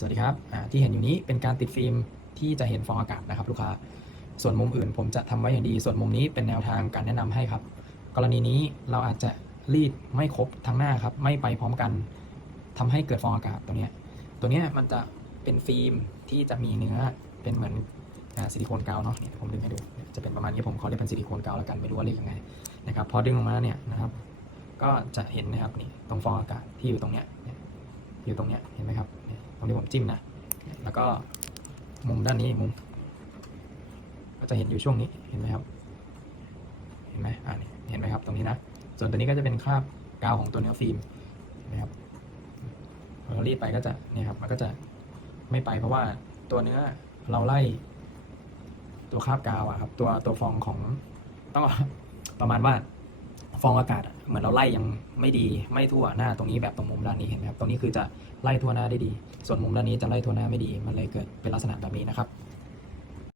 สวัสดีครับที่เห็นอยู่นี้เป็นการติดฟิล์มที่จะเห็นฟองอากาศนะครับ ลูกค้า ส่วนมุมอื่นผมจะทำไว้อย่างดี ส่วนมุมนี้เป็นแนวทางการแนะนำให้ครับ กรณีนี้เราอาจจะรีดไม่ครบทั้งหน้าครับ ไม่ไปพร้อมกันทำให้เกิดฟองอากาศตัวนี้ตัวนี้มันจะเป็นฟิล์มที่จะมีเนื้อเป็นเหมือนซิลิโคนกาวเนาะนี่ผมดึงให้ดู จะเป็นประมาณนี้ผมขอเรียกเป็นซิลิโคนกาวแล้วกันไม่รู้ว่าเรียกยังไงนะครับพอดึงออกมาเนี่ยนะครับ ก็จะเห็นนะครับนี่ตรงฟองอากาศที่อยู่ตรงเนี้ย อยู่ตรงเนี้ยเห็นไหมครับตรงที่ผมจิ้มนะ แล้วก็มุมด้านนี้มุม ก็จะเห็นอยู่ช่วงนี้เห็นไหมครับ เห็นไหมอ่านี่เห็นไหมครับตรงนี้นะ ส่วนตัวนี้ก็จะเป็นคราบกาวของตัวเนื้อฟิล์มนไหมครับพอเรารีดไปก็จะเนี่ยครับมันก็จะไม่ไปเพราะว่าตัวเนื้อเราไล่ ตัวคราบกาวอะครับ ตัวตัวฟองของต้องประมาณว่า ฟองอากาศเหมือนเราไล่ยังไม่ดีไม่ทั่วหน้าตรงนี้แบบตรงมุมด้านนี้เห็นไหมครับตรงนี้คือจะไล่ทั่วหน้าได้ดี ส่วนมุมด้านนี้จะไล่ทั่วหน้าไม่ดี มันเลยเกิดเป็นลักษณะแบบนี้นะครับ